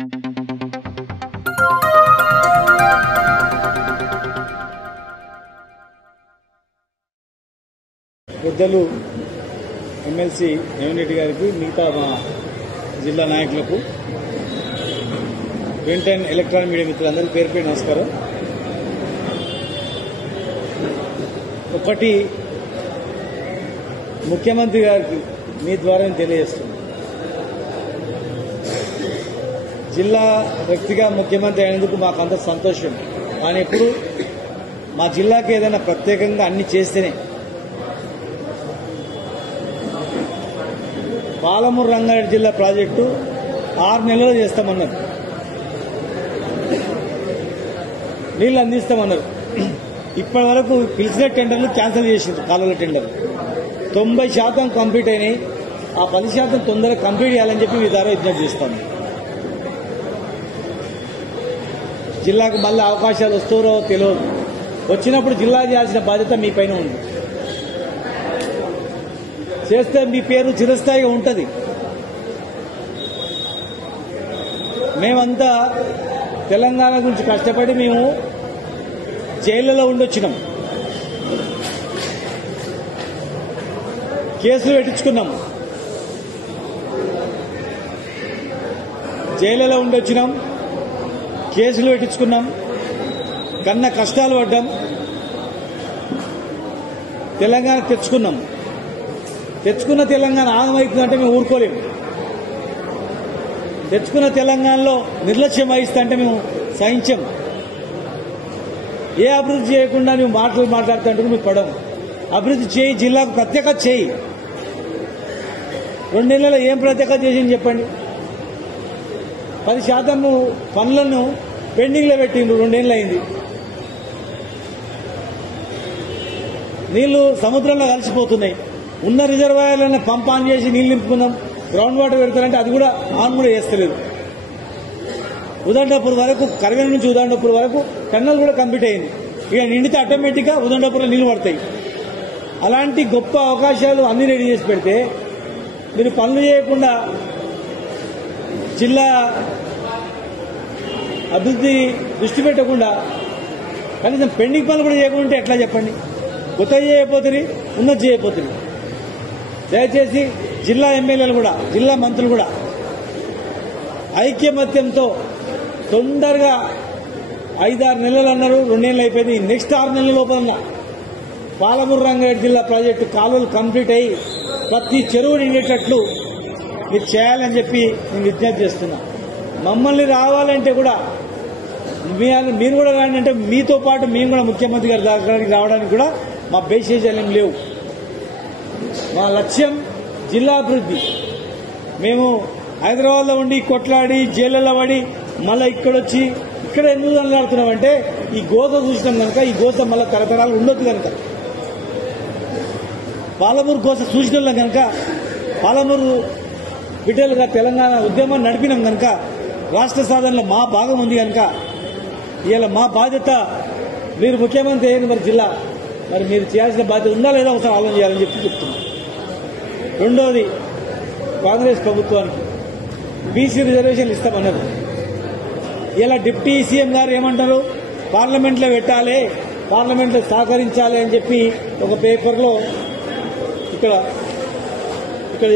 పెద్దలు ఎమ్మెల్సీ రేవంత్ రెడ్డి గారికి, మిగతా మా జిల్లా నాయకులకు, ప్రింట్ అండ్ ఎలక్ట్రానిక్ మీడియా మిత్రులందరికీ పేరు పేరు నమస్కారం. ఒకటి ముఖ్యమంత్రి గారికి మీ ద్వారా తెలియజేస్తున్నాను. జిల్లా వ్యక్తిగా ముఖ్యమంత్రి అయినందుకు మాకు అంత సంతోషం. కానీ ఎప్పుడు మా జిల్లాకి ఏదైనా ప్రత్యేకంగా అన్ని చేస్తేనే. పాలమూరు రంగారెడ్డి జిల్లా ప్రాజెక్టు 6 నెలల్లో చేస్తామన్నారు, నీళ్లు అందిస్తామన్నారు. ఇప్పటి వరకు పిలిచిన టెండర్లు క్యాన్సిల్ చేసింది. కాలువల టెండర్లు 90% కంప్లీట్ అయినాయి. ఆ 10% తొందరగా కంప్లీట్ చేయాలని చెప్పి మీ ద్వారా విజ్ఞప్తి చేస్తాను. జిల్లాకు మళ్ళీ అవకాశాలు వస్తారో తెలియదు. వచ్చినప్పుడు జిల్లా చేయాల్సిన బాధ్యత మీ పైన ఉంది. చేస్తే మీ పేరు చిరస్థాయిగా ఉంటుంది. మేమంతా తెలంగాణ గురించి కష్టపడి మేము జైళ్లలో ఉండొచ్చినాం, కేసులు పెట్టించుకున్నాం, జైళ్లలో ఉండొచ్చినాం, కేసులు పెట్టించుకున్నాం, కన్న కష్టాలు పడ్డాం, తెలంగాణ తెచ్చుకున్నాం. తెచ్చుకున్న తెలంగాణ ఆగమవుతుందంటే మేము ఊరుకోలేము. తెచ్చుకున్న తెలంగాణలో నిర్లక్ష్యం వహిస్తుంటే మేము సహించాం. ఏ అభివృద్ధి చేయకుండా నువ్వు మాట్లాడుతుంటే మేము పడము. అభివృద్ధి చేయి, జిల్లాకు ప్రత్యేకత చేయి. 2 నెలల్లో ఏం ప్రత్యేకత చేసింది చెప్పండి. 10% పనులను పెండింగ్లో పెట్టిండ్రు. 2 నెలలు అయింది. నీళ్లు సముద్రంలో కలిసిపోతున్నాయి. ఉన్న రిజర్వాయర్లను పంప్ ఆన్ చేసి నీళ్లు నింపుకుందాం, గ్రౌండ్ వాటర్ పెడతారంటే అది కూడా ఆన్ కూడా చేస్తలేదు. ఉదండపూర్ వరకు, కరివేన నుంచి ఉదండపూర్ వరకు టన్నల్ కూడా కంప్లీట్ అయింది. ఇక నిండితే ఆటోమేటిక్గా ఉదండపూర్లో నీళ్లు పడతాయి. అలాంటి గొప్ప అవకాశాలు అన్ని రెడీ చేసి పెడితే మీరు పనులు చేయకుండా జిల్లా అభివృద్ధి దృష్టి పెట్టకుండా కనీసం పెండింగ్ పనులు కూడా చేయకుండా ఎట్లా చెప్పండి. కొత్తగా చేయకపోతుంది, ఉన్నది చేయకపోతుంది. దయచేసి జిల్లా ఎమ్మెల్యేలు కూడా, జిల్లా మంత్రులు కూడా ఐక్యమత్యంతో తొందరగా 5-6 నెలలు అన్నారు, 2 నెలలు అయిపోయింది. నెక్స్ట్ 6 నెలల లోపల పాలమూరు రంగారెడ్డి జిల్లా ప్రాజెక్టు కాలువలు కంప్లీట్ అయ్యి ప్రతి చెరువు నిండేటట్లు మీరు చేయాలని చెప్పి నేను విజ్ఞప్తి చేస్తున్నా. మమ్మల్ని రావాలంటే కూడా మీరు కూడా రాండి అంటే మీతో పాటు మేము కూడా ముఖ్యమంత్రి గారి దగ్గరికి రావడానికి కూడా మా బేషేజాలు ఏం లేవు. మా లక్ష్యం జిల్లా అభివృద్ధి. మేము హైదరాబాద్లో ఉండి కొట్లాడి జైళ్లలో పడి మళ్ళీ ఇక్కడొచ్చి ఇక్కడ ఎందుకు అల్లాడుతున్నామంటే ఈ గోత చూసినాం కనుక, ఈ గోత మళ్ళీ తరతరాలు ఉండొద్దు కనుక, పాలమూరు గోత చూసిన కనుక, పాలమూరు బిడ్డలుగా తెలంగాణ ఉద్యమాన్ని నడిపినాం కనుక, రాష్ట్ర సాధనలో మా భాగం ఉంది కనుక ఇవాళ మా బాధ్యత. మీరు ముఖ్యమంత్రి అయ్యింది మరి జిల్లా, మరి మీరు చేయాల్సిన బాధ్యత ఉందా లేదా ఒకసారి ఆలోచన చేయాలని చెప్పి చెప్తున్నాం. రెండోది, కాంగ్రెస్ ప్రభుత్వానికి బీసీ రిజర్వేషన్లు ఇస్తామన్నారు. ఇలా డిప్యూటీ సీఎం గారు ఏమంటారు, పార్లమెంట్లో పెట్టాలి, పార్లమెంట్లో సహకరించాలి అని చెప్పి ఒక పేపర్లో ఇక్కడ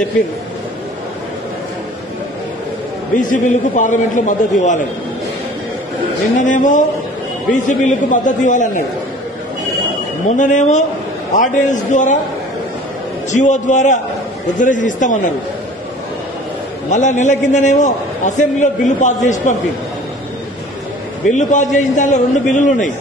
చెప్పారు. బీసీ బిల్లుకు పార్లమెంట్లో మద్దతు ఇవ్వాలని. నిన్ననేమో బీసీ బిల్లుకు మద్దతు ఇవ్వాలన్నాడు, మొన్ననేమో ఆర్డినెన్స్ ద్వారా, జీవో ద్వారా రిజర్వేషన్ ఇస్తామన్నారు. మళ్ళా నెల కిందనేమో అసెంబ్లీలో బిల్లు పాస్ చేసి పంపింది. బిల్లు పాస్ చేసిన దాంట్లో 2 బిల్లులు ఉన్నాయి.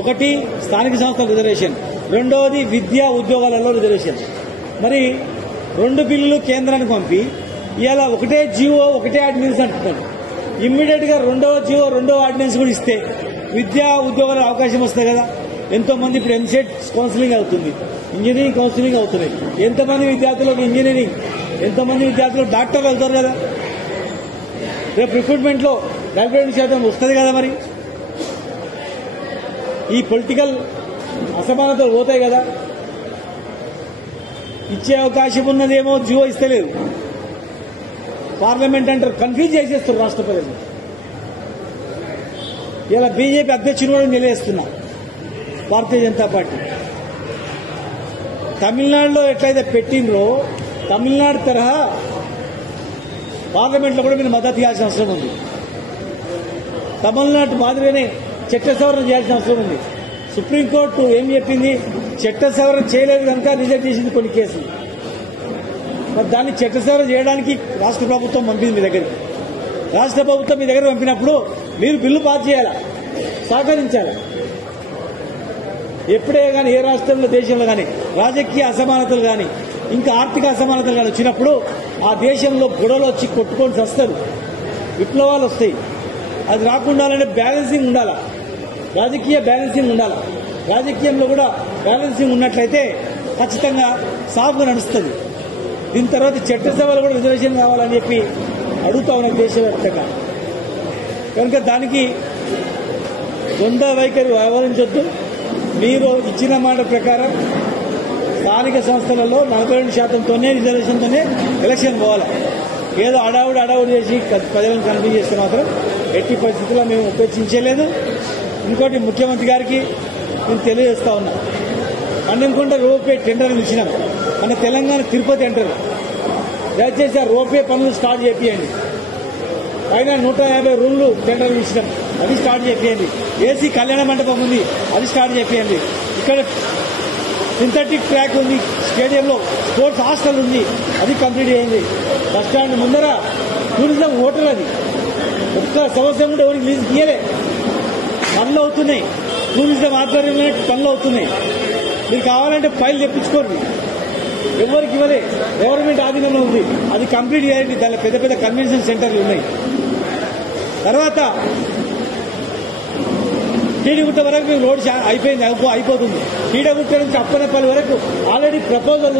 ఒకటి స్థానిక సంస్థల రిజర్వేషన్, రెండవది విద్యా ఉద్యోగాలలో రిజర్వేషన్. మరి 2 బిల్లులు కేంద్రానికి పంపి ఇవాళ ఒకటే జీవో, ఒకటే ఆర్డినెన్స్ అంటున్నారు. ఇమ్మీడియట్ గా 2వ జీవో, 2వ ఆర్డినెన్స్ కూడా ఇస్తే విద్యా ఉద్యోగాల అవకాశం వస్తాయి కదా. ఎంతో మంది ఇప్పుడు ఎంసెట్ కౌన్సిలింగ్ అవుతుంది, ఇంజనీరింగ్ కౌన్సిలింగ్ అవుతున్నాయి. ఎంతమంది విద్యార్థులకు ఇంజనీరింగ్, ఎంతమంది విద్యార్థులు డాక్టర్లు అవుతారు కదా. రేపు రిక్రూట్మెంట్ లో 42% వస్తుంది కదా. మరి ఈ పొలిటికల్ అసమానతలు పోతాయి కదా. ఇచ్చే అవకాశం ఉన్నదేమో జీవో ఇస్తలేదు, పార్లమెంట్ అంటారు, కన్ఫ్యూజ్ చేసేస్తారు రాష్ట్ర ప్రజలు. ఇలా బీజేపీ అధ్యక్షుడు కూడా నిలవేస్తున్నా భారతీయ జనతా పార్టీ. తమిళనాడులో ఎట్లయితే పెట్టినరో తమిళనాడు తరహా పార్లమెంట్లో కూడా మీరు మద్దతు ఇవ్వాల్సిన అవసరం ఉంది. తమిళనాడు మాదిరిగానే చట్ట సవరణ చేయాల్సిన అవసరం ఉంది. సుప్రీంకోర్టు ఏం చెప్పింది? చట్ట సవరణ చేయలేదు కనుక రిజెక్ట్ చేసింది కొన్ని కేసులు. మరి దాన్ని చట్ట సవరణ చేయడానికి రాష్ట్ర ప్రభుత్వం పంపింది మీ దగ్గరికి. రాష్ట్ర ప్రభుత్వం మీ దగ్గర పంపినప్పుడు మీరు బిల్లు పాస్ చేయాలా, సహకరించాలి. ఎప్పుడే కానీ ఏ రాష్ట్రంలో దేశంలో కానీ రాజకీయ అసమానతలు కానీ ఇంకా ఆర్థిక అసమానతలు కానీ వచ్చినప్పుడు ఆ దేశంలో గొడవలు వచ్చి కొట్టుకొని వస్తారు, విప్లవాలు వస్తాయి. అది రాకుండాలంటే బ్యాలెన్సింగ్ ఉండాలా, రాజకీయ బ్యాలెన్సింగ్ ఉండాలా. రాజకీయంలో కూడా బ్యాలెన్సింగ్ ఉన్నట్లయితే ఖచ్చితంగా సాఫ్గా నడుస్తుంది. దీని తర్వాత చట్టసభలో కూడా రిజర్వేషన్ కావాలని చెప్పి అడుగుతా ఉన్న దేశవ్యాప్తంగా. కనుక దానికి ద్వంద్వ వైఖరి వ్యవహరించొద్దు. మీరు ఇచ్చిన మాట ప్రకారం స్థానిక సంస్థలలో 42%తోనే రిజర్వేషన్తోనే ఎలక్షన్ పోవాలి. ఏదో అడావుడు చేసి ప్రజలను కన్ఫ్యూజ్ చేస్తే మాత్రం ఎట్టి పరిస్థితుల్లో మేము ఉపేక్షించలేదు. ఇంకోటి ముఖ్యమంత్రి గారికి నేను తెలియజేస్తా ఉన్నా, అన్నంకొండ రోపే టెండర్ ఇచ్చినాం. మన తెలంగాణ తిరుపతి టెండర్, దయచేసి ఆ రోపే పనులు స్టార్ట్ చేపియండి. పైన 150 రూమ్లు టెండర్ ఇచ్చినాం, అది స్టార్ట్ చేపియండి. ఏసీ కళ్యాణ మండపం ఉంది, అది స్టార్ట్ చేపియండి. ఇక్కడ సింథటిక్ ట్రాక్ ఉంది, స్టేడియంలో స్పోర్ట్స్ హాస్టల్ ఉంది, అది కంప్లీట్ చేయండి. బస్టాండ్ ముందర టూరిజం హోటల్, అది ఒక్క సంవత్సరం కూడా ఎవరికి లీజ్ తీయలే, పనులు అవుతున్నాయి. టూరిజం ఆధ్వర్యంలో పనులు అవుతున్నాయి. మీరు కావాలంటే ఫైల్ తెప్పించుకోండి, ఎవరికి ఇవ్వలే, గవర్నమెంట్ ఆధీనంలో ఉంది, అది కంప్లీట్ చేయండి. దానిలో పెద్ద పెద్ద కన్వెన్షన్ సెంటర్లు ఉన్నాయి. తర్వాత టీడీగుట్ట వరకు మేము రోడ్ అయిపోయింది, అయిపోతుంది. టీడగుట్ట నుంచి అప్పనపల్లి వరకు ఆల్రెడీ ప్రపోజల్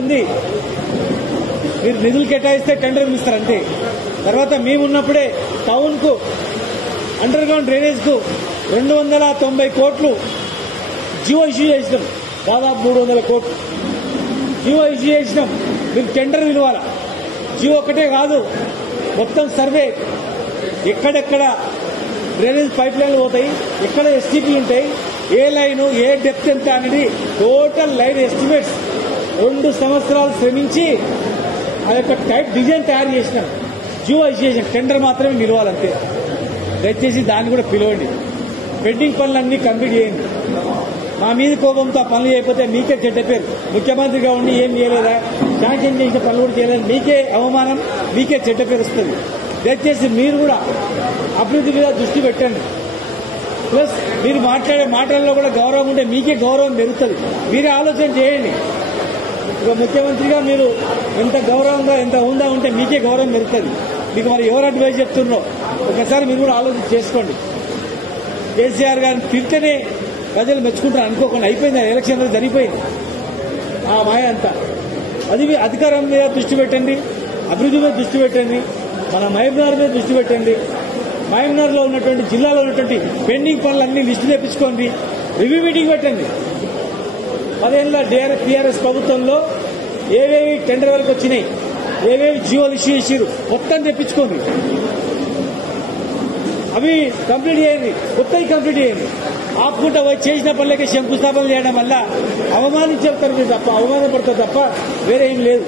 ఉంది. మీరు నిధులు కేటాయిస్తే టెండర్ ఇస్తారు అంతే. తర్వాత మేమున్నప్పుడే టౌన్ కు అండర్ గ్రౌండ్ డ్రైనేజ్ కు 290 కోట్లు జియో ఇష్యూ చేసినాం. దాదాపు 300 కోట్లు జియో ఇష్యూ చేసినాం. మీకు టెండర్ విలువాల. జియో ఒక్కటే కాదు, మొత్తం సర్వే, ఎక్కడెక్కడ డ్రైనేజ్ పైప్ లైన్లు పోతాయి, ఎక్కడ ఎస్టీపీలు ఉంటాయి, ఏ లైన్ ఏ డెప్త్ ఎంత అనేది టోటల్ లైన్ ఎస్టిమేట్స్ 2 సంవత్సరాలు శ్రమించి ఆ యొక్క టైప్ డిజైన్ తయారు చేసినాం. జియో ఇష్యూ చేసిన టెండర్ మాత్రమే నిలవాలంతే. దయచేసి దాన్ని కూడా పిలవండి. పెండింగ్ పనులన్నీ కంప్లీట్ చేయండి. మా మీద కోపంతో ఆ పనులు చేయకపోతే మీకే చెడ్డ పేరు. ముఖ్యమంత్రిగా ఉండి ఏం చేయలేదా, శాంక్షన్ చేసిన పనులు కూడా చేయలేదు, మీకే అవమానం, మీకే చెడ్డ పేరు వస్తుంది. దయచేసి మీరు కూడా అభివృద్ధి మీద దృష్టి పెట్టండి. ప్లస్ మీరు మాట్లాడే మాటల్లో కూడా గౌరవం ఉంటే మీకే గౌరవం పెరుగుతుంది. మీరే ఆలోచన చేయండి. ఇక ముఖ్యమంత్రిగా మీరు ఎంత గౌరవంగా ఎంత ఉందా ఉంటే మీకే గౌరవం పెరుగుతుంది. మీకు మరి ఎవరు అడ్వైజ్ చెప్తున్నారో ఒకసారి మీరు కూడా ఆలోచన చేసుకోండి. కేసీఆర్ గారిని తిరిగితేనే ప్రజలు మెచ్చుకుంటారు అనుకోకుండా అయిపోయింది. ఎలక్షన్లో జరిగిపోయింది ఆ మాయ అంతా. అది అధికారం మీద దృష్టి పెట్టండి, అభివృద్ధి మీద దృష్టి పెట్టండి, మన మహబూబ్నగర్ మీద దృష్టి పెట్టండి. మహబూబ్నగర్లో ఉన్నటువంటి జిల్లాలో ఉన్నటువంటి పెండింగ్ పనులన్నీ లిస్టు తెప్పించుకోండి, రివ్యూ మీటింగ్ పెట్టండి. 10 ఏళ్ల టీఆర్ఎస్ ప్రభుత్వంలో ఏవేవి టెండర్ వరకు వచ్చినాయి, ఏవేవి జియోలు ఇష్యూ చేసారు మొత్తం తెప్పించుకోండి. అవి కంప్లీట్ చేయండి, కొత్తవి కంప్లీట్ చేయండి. ఆపుకుంటా చేసిన పనులకి శంకుస్థాపన చేయడం వల్ల అవమానించేస్తారు తప్ప, అవమానపడతారు తప్ప వేరే ఏం లేదు.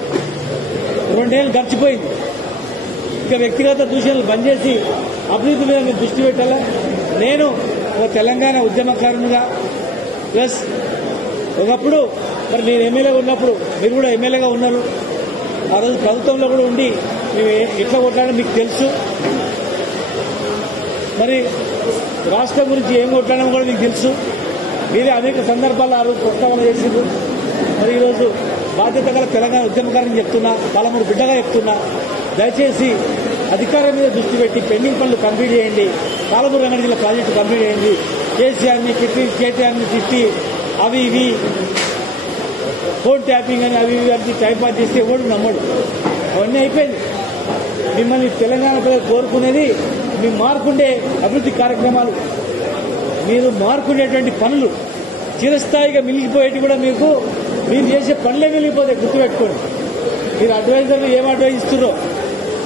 2 ఏళ్ళు గడిచిపోయింది. ఇక వ్యక్తిగత దూషణలు బంద్ చేసి అభివృద్ధి మీద మీరు దృష్టి పెట్టాలా. నేను ఒక తెలంగాణ ఉద్యమకారునిగా ప్లస్ ఒకప్పుడు మరి నేను ఎమ్మెల్యేగా ఉన్నప్పుడు మీరు కూడా ఎమ్మెల్యేగా ఉన్నారు. ఆ రోజు ప్రభుత్వంలో కూడా ఉండి మేము ఎట్లా కొట్లాడో మీకు తెలుసు. మరి రాష్ట్రం గురించి ఏం కొట్లాడడం కూడా మీకు తెలుసు. మీరే అనేక సందర్భాల్లో ఆ రోజు ప్రస్తావన చేసిండ్రు. మరి ఈరోజు బాధ్యత గల తెలంగాణ ఉద్యమకారుని చెప్తున్నా, పాలమూరు బిడ్డగా చెప్తున్నా, దయచేసి అధికారం మీద దృష్టి పెట్టి పెండింగ్ పనులు కంప్లీట్ చేయండి. పాలమూరు రంగారెడ్డి జిల్లా ప్రాజెక్టు కంప్లీట్ చేయండి. కేసీఆర్ని తిట్టి, కేటీఆర్ని తిట్టి అవి ఇవి ఫోన్ ట్యాపింగ్ అని అవి ఇవి అని టైంపాస్ చేస్తే ఎవడు నమ్మడు. అవన్నీ అయిపోయింది. మిమ్మల్ని తెలంగాణ ప్రజలు కోరుకునేది మీ మార్కుండే అభివృద్ధి కార్యక్రమాలు, మీరు మార్కుండేటువంటి పనులు చిరస్థాయిగా మిగిలిపోయేటి కూడా మీకు మీరు చేసే పనులే మిగిలిపోతాయి. గుర్తుపెట్టుకోండి. మీరు అడ్వైజర్లు ఏం అడ్వైజ్ ఇస్తున్నారో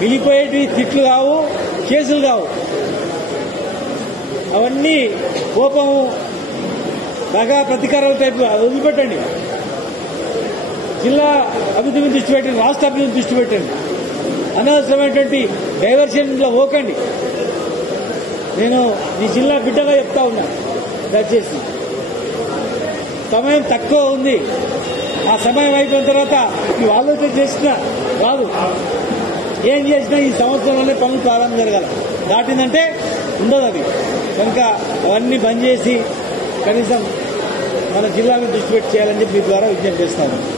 మిగిలిపోయేటివి తిట్లు కావు, కేసులు కావు. అవన్నీ కోపము, బాగా ప్రతీకారాల టైపు అది వదిలిపెట్టండి. జిల్లా అభివృద్ధి మీద దృష్టి పెట్టండి, రాష్ట్ర అభివృద్ధి దృష్టి పెట్టండి. అనవసరమైనటువంటి డైవర్షన్లో పోకండి. నేను ఈ జిల్లా బిడ్డగా చెప్తా ఉన్నా, దయచేసి సమయం తక్కువ ఉంది. ఆ సమయం అయిపోయిన తర్వాత ఈ ఆలోచన చేసినా రాదు. ఏం చేసినా ఈ సంవత్సరంలోనే పనులు ప్రారంభం జరగాలి. దాటిందంటే ఉండదు అది. కనుక అవన్నీ బంద్ చేసి కనీసం మన జిల్లాను దృష్టి పెట్టి చేయాలని చెప్పి మీ ద్వారా విజ్ఞప్తి చేస్తాను.